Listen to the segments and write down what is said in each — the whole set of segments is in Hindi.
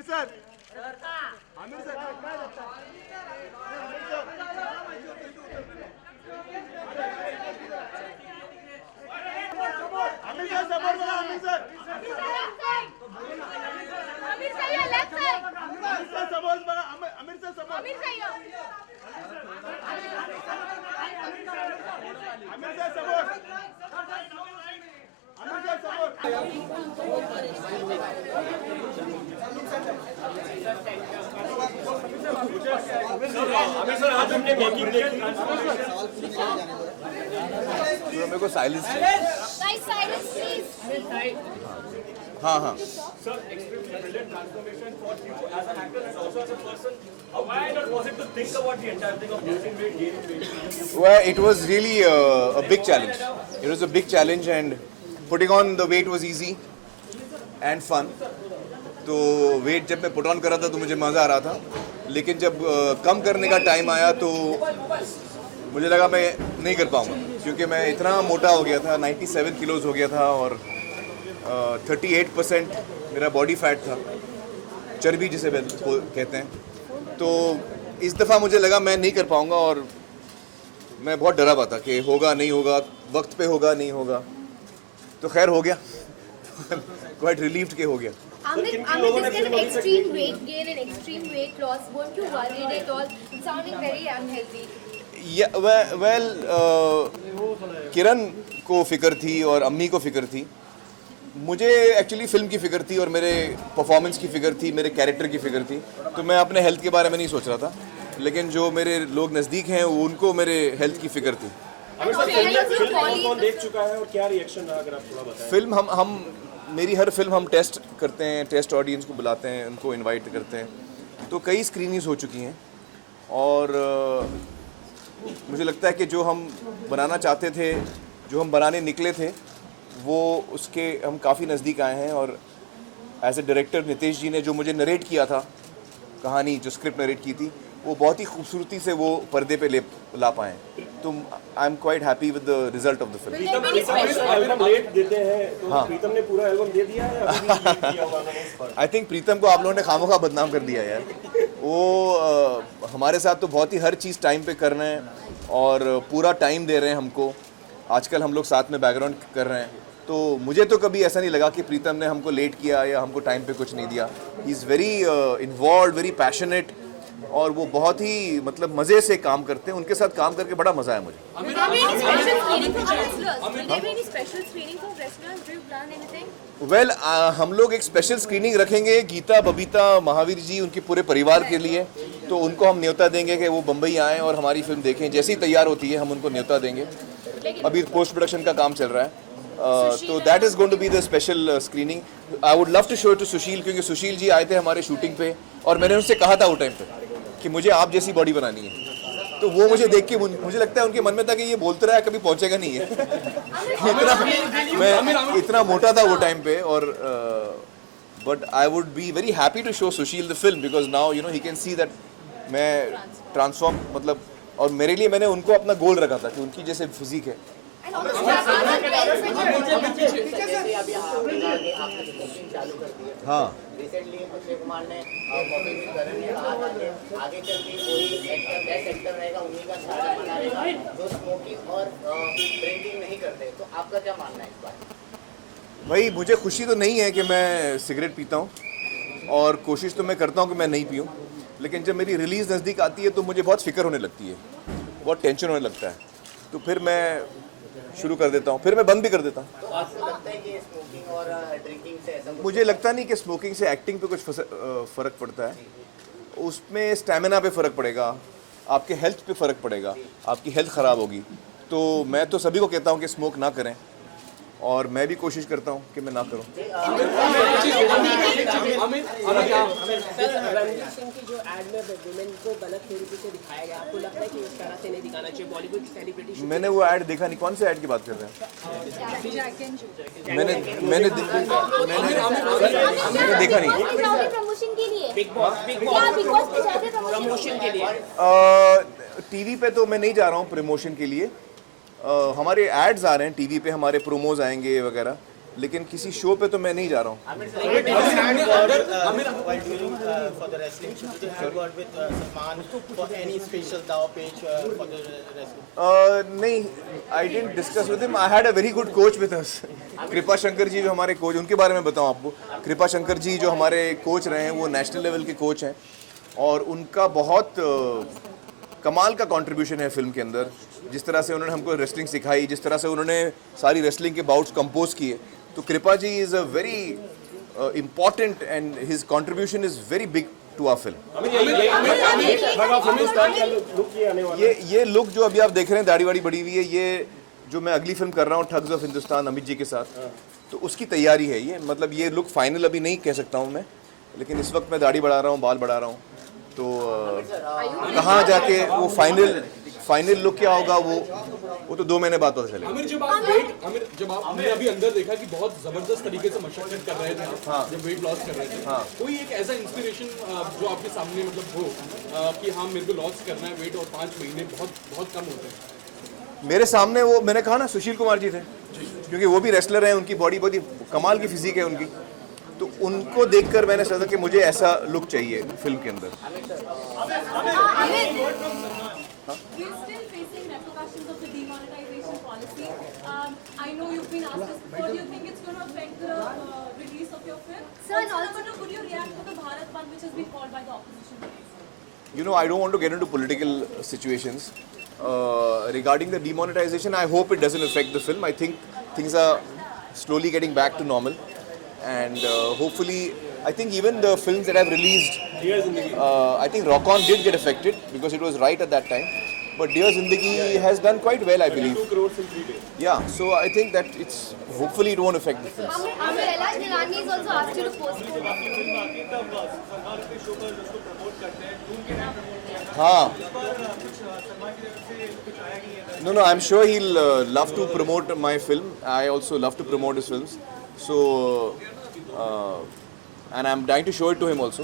Aamir sir Aamir sir Aamir sir support करो आमिर सर आमिर सही है left side Aamir sir support करो आमिर सर सपोर्ट आमिर सही है Aamir sir support Aamir sir support Aamir sir आज हमने मेकिंग देखी तो मेरे को साइलेंस गाइस साइलेंस प्लीज हाँ हाँ Sir, extremely brilliant transformation for you as an actor and also as a person. Why not was it to think about the entire thing of losing weight, gaining weight? Well, it was really a big challenge. It was a big challenge, and putting on the weight was easy and fun. तो वेट जब मैं पुट ऑन कर रहा था तो मुझे मज़ा आ रहा था, लेकिन जब कम करने का टाइम आया तो मुझे लगा मैं नहीं कर पाऊँगा, क्योंकि मैं इतना मोटा हो गया था, 97 किलोज हो गया था और 38% मेरा बॉडी फैट था, चर्बी जिसे कहते हैं। तो इस दफ़ा मुझे लगा मैं नहीं कर पाऊँगा और मैं बहुत डरा हुआ था कि होगा नहीं होगा, वक्त पे होगा नहीं होगा। तो खैर हो गया क्वाइट रिलीव्ड के हो गया। Amit this kind of extreme weight gain and extreme weight loss, weren't you worried at all? Sounding very unhealthy. Yeah, well, किरण को फ़िक्र थी और अम्मी को फ़िक्र थी। मुझे एक्चुअली फ़िल्म की फ़िक्र थी और मेरे परफॉर्मेंस की फ़िक्र थी, मेरे कैरेक्टर की फ़िक्र थी। तो मैं अपने हेल्थ के बारे में नहीं सोच रहा था, लेकिन जो मेरे लोग नज़दीक हैं उनको मेरे हेल्थ की फ़िक्र थी। आमिर सर फिल्म कौन देख चुका है और क्या रिएक्शन रहा, अगर आप थोड़ा बताएं। फिल्म हम मेरी हर फिल्म हम टेस्ट करते हैं, टेस्ट ऑडियंस को बुलाते हैं, उनको इनवाइट करते हैं। तो कई स्क्रीनिंग्स हो चुकी हैं और मुझे लगता है कि जो हम बनाना चाहते थे, जो हम बनाने निकले थे, वो उसके हम काफ़ी नज़दीक आए हैं। और एज ए डायरेक्टर नितेश जी ने जो मुझे नरेट किया था कहानी, जो स्क्रिप्ट नरेट की थी, वो बहुत ही खूबसूरती से वो पर्दे पे ला पाए। तो I am quite happy with the result of the film. Pritam album late देते हैं तो प्रीतम ने पूरा एल्बम दे दिया है या अभी भी लेट किया होगा उन्होंने इस पर? आई थिंक प्रीतम को आप लोगों ने खामोखा बदनाम कर दिया यार। वो हमारे साथ तो बहुत ही हर चीज़ टाइम पे कर रहे हैं और पूरा टाइम दे रहे हैं हमको। आजकल हम लोग साथ में बैकग्राउंड कर रहे हैं, तो मुझे तो कभी ऐसा नहीं लगा कि प्रीतम ने हमको लेट किया या हमको टाइम पे कुछ नहीं दिया। He is very involve, very passionate, और वो बहुत ही मतलब मज़े से काम करते हैं। उनके साथ काम करके बड़ा मज़ा आया मुझे। Will there be any special screening for wrestlers? Will there be any special screening for wrestlers? Do you plan anything? Well हम लोग एक स्पेशल स्क्रीनिंग रखेंगे गीता, बबीता, महावीर जी, उनके पूरे परिवार के लिए। तो उनको हम न्योता देंगे कि वो बम्बई आएँ और हमारी फिल्म देखें। जैसी तैयार होती है हम उनको न्योता देंगे। अभी पोस्ट प्रोडक्शन का काम चल रहा है। तो that is going to be the special screening. I would love to show to Sushil, क्योंकि सुशील जी आए थे हमारे शूटिंग पे और मैंने उनसे कहा था वो टाइम पे कि मुझे आप जैसी बॉडी बनानी है। तो वो मुझे देख के मुझे लगता है उनके मन में था कि ये बोलते रहा है, कभी पहुंचेगा नहीं है। मैं इतना मोटा था वो टाइम पे। और but I would be very happy to show Sushil the film, because now you know he can see that मैं ट्रांसफॉर्म, मतलब। और मेरे लिए मैंने उनको अपना गोल रखा था कि उनकी जैसे फिजिक है। हाँ, रिसेंटली अक्षय कुमार ने कॉपी भी करण ने कहा था कि आगे चल के कोई एक्टर बेस्ट एक्टर रहेगा, उन्हीं का स्टार बना रहेगा जो स्मोकिंग और ड्रिंकिंग नहीं करते। तो आपका क्या मानना है इस बारे में? भाई मुझे खुशी तो नहीं है कि मैं सिगरेट पीता हूँ, और कोशिश तो मैं करता हूँ कि मैं नहीं पीऊँ, लेकिन जब मेरी रिलीज़ नज़दीक आती है तो मुझे बहुत फ़िक्र होने लगती है, बहुत टेंशन होने लगता है। तो फिर मैं शुरू कर देता हूँ, फिर मैं बंद भी कर देता हूँ। तो आपको लगता है कि स्मोकिंग और ड्रिंकिंग से ऐसा मुझे लगता नहीं कि स्मोकिंग से एक्टिंग पे कुछ फ़र्क पड़ता है। उसमें स्टैमिना पे फ़र्क पड़ेगा, आपके हेल्थ पे फ़र्क पड़ेगा, आपकी हेल्थ ख़राब होगी। तो मैं तो सभी को कहता हूँ कि स्मोक ना करें, और मैं भी कोशिश करता हूँ कि मैं ना करूँ। रणवीर सिंह की जो एड में वुमेन को गलत तरीके से दिखाया गया, आपको लगता है कि इस तरह से नहीं दिखाना चाहिए? बॉलीवुड की सेलिब्रिटी मैंने वो ऐड देखा नहीं। कौन से ऐड की बात कर रहे हैं? मैंने देखा नहीं। प्रमोशन के लिए बिग बॉस प्रमोशन के लिए टीवी पे तो मैं नहीं जा रहा हूँ प्रमोशन के लिए। हमारे एड्स आ रहे हैं टीवी पे, हमारे प्रोमोज आएंगे वगैरह, लेकिन किसी शो पे तो मैं नहीं जा रहा हूँ। While doing for the wrestling, did you hang out with Salman for any special daw page for the wrestling? नहीं, I didn't discuss with him. I had a very good coach with us. कृपा शंकर जी जो हमारे कोच, उनके बारे में बताऊं आपको। कृपा शंकर जी जो हमारे कोच रहे हैं वो नेशनल लेवल के कोच हैं और उनका बहुत कमाल का कंट्रीब्यूशन है फिल्म के अंदर। जिस तरह से उन्होंने हमको रेसलिंग सिखाई, जिस तरह से उन्होंने सारी रेसलिंग के बाउट्स कंपोज किए, तो Kripa ji is a very important and his contribution is very big to our film. ये लुक जो अभी आप देख रहे हैं, दाढ़ी वाड़ी बड़ी हुई है, ये जो मैं अगली फिल्म कर रहा हूँ ठग्स ऑफ हिंदुस्तान अमित जी के साथ, तो उसकी तैयारी है ये। मतलब ये लुक फाइनल अभी नहीं कह सकता हूँ मैं, लेकिन इस वक्त मैं दाढ़ी बढ़ा रहा हूँ, बाल बढ़ा रहा हूँ, तो कहाँ जाके वो फाइनल लुक क्या होगा वो तो 2 महीने बाद पता चलेगा। आमिर, जब आपने अभी अंदर देखा कि बहुत जबरदस्त तरीके से मशक्कत कर रहे थे आप, हाँ। जब वेट लॉस कर रहे थे, हाँ। कोई एक ऐसा इंस्पिरेशन जो आपके सामने मतलब हो कि हाँ मेरे को लॉस करना है वेट और 5 महीने बहुत कम होते हैं? मेरे सामने वो मैंने कहा ना सुशील कुमार जी थे, क्योंकि वो भी रेसलर हैं, उनकी बॉडी बहुत ही कमाल की फिजिक है उनकी, तो उनको देखकर मैंने सोचा कि मुझे ऐसा लुक चाहिए फिल्म के अंदर। We're still facing repercussions of the demonetization policy. I know you've been asked this before. Do you think it's going to affect the release of your film? Sir, Also, also- number 2, would you react to the Bharat Bandh which has been called by the opposition today? You know, I don't want to get into political situations. Regarding the demonetization, I hope it doesn't affect the film. I think things are slowly getting back to normal. And hopefully, I think even the films that I've released, I think Rock On did get affected because it was right at that time. But Dear Zindagi has done quite well, I believe. 2 crores in 3 days. Yeah, so I think that it's, hopefully it won't affect the films. Amir, Elash Nilani has also asked you to postpone it. Film आती है तब सलमान अपने शो पर उसको प्रमोट करते हैं, धूम के नाम प्रमोट किया था। हाँ, इस बार कुछ सलमान की तरफ से कुछ आया नहीं है। no, I'm sure he'll love to promote my film. I also love to promote his films. So, and I'm dying to show it to him also.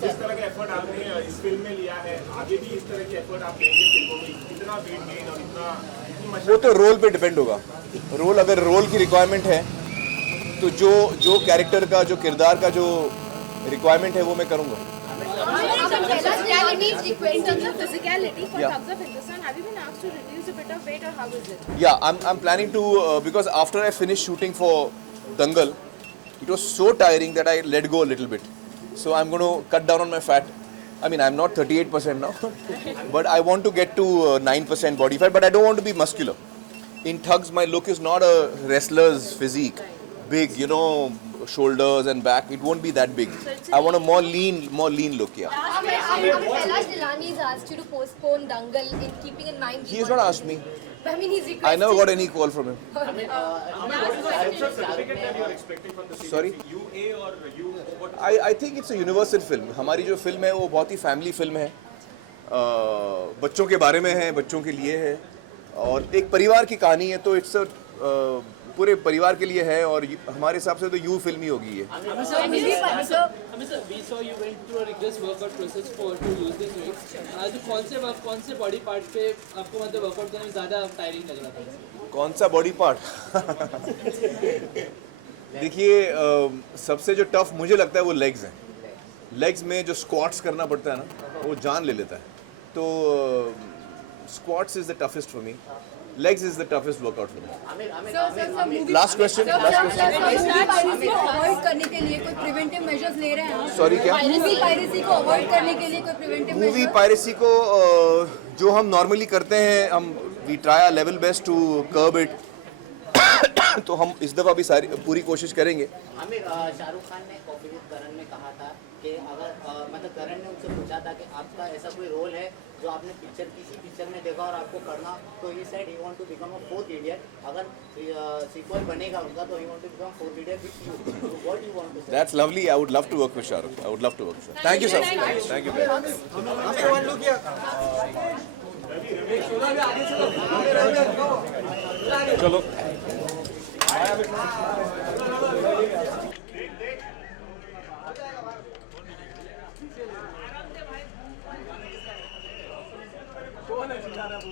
जिस तरह का एफर्ट आपने इस फिल्म में लिया है, आगे भी इस तरह की एफर्ट आप लेंगे फिल्मों में? इतना वेट गेन और इतनी वो तो रोल पे डिपेंड होगा। रोल, अगर रोल की रिक्वायरमेंट है तो जो कैरेक्टर का, जो किरदार का जो रिक्वायरमेंट है वो मैं करूँगा। Elash Nilani is requesting In terms of physicality, for Yeah. Thugs of Hindustan, have you been asked to reduce a bit of weight or how is it? Yeah, I'm planning to because after I finished shooting for Dangal, it was so tiring that I let go a little bit. So I'm going to cut down on my fat. I mean, I'm not 38% now, but I want to get to 9% body fat. But I don't want to be muscular. In Thugs, my look is not a wrestler's physique, big, you know, shoulders and back. It won't be that big. I want a more lean look. Yeah. Amir, Elash Nilani has asked you to postpone Dangal in keeping in mind. He has not asked me. I mean, he's requesting. I never got any call from him. certificate that you are expecting from the CBC? Sorry? UA or U? What? I think it's a universal film. हमारी जो फिल्म है वो बहुत ही फैमिली फिल्म है, बच्चों के बारे में है, बच्चों के लिए है और एक परिवार की कहानी है, तो इट्स पूरे परिवार के लिए है और हमारे हिसाब से तो यू फिल्म ही होगी ये। Sir, we saw you went through a rigorous workout process to lose this weight. आज कौन से बॉडी पार्ट पे आपको मतलब वर्कआउट करने में ज़्यादा टायरिंग लग रहा था? कौन सा बॉडी पार्ट? देखिए, सबसे जो टफ मुझे लगता है वो लेग्स हैं। लेग्स में जो स्क्वाट्स करना पड़ता है ना, वो जान ले लेता है, तो squats is the toughest for me, legs is the toughest workout for me. Last question. Avoid करने के लिए कोई प्रिवेंटिव मेजर्स ले रहे हैं? सॉरी, क्या? मूवी पायरेसी को अवॉइड करने के लिए कोई प्रिवेंटिव मूवी पायरेसी को जो हम नॉर्मली करते हैं, हम we try our level best to curb it, तो हम इस दफ़ा भी पूरी कोशिश करेंगे। आमिर, शाहरुख खान ने कॉफी विद करण में कहा था कि अगर मतलब करण ने उनसे पूछा था कि आपका ऐसा कोई रोल है जो आपने किसी पिक्चर में देखा और आपको करना, तो he said he want to become a fourth idiot. अगर सीक्वल बनेगा उनका तो he want to become fourth idiot with you. So what you want to say? That's lovely. I would love to work with Shahrukh. I would love to work with Shahrukh. Thank you, sir. Thank you very much. चलो। कौन है चिल्ला रहा है?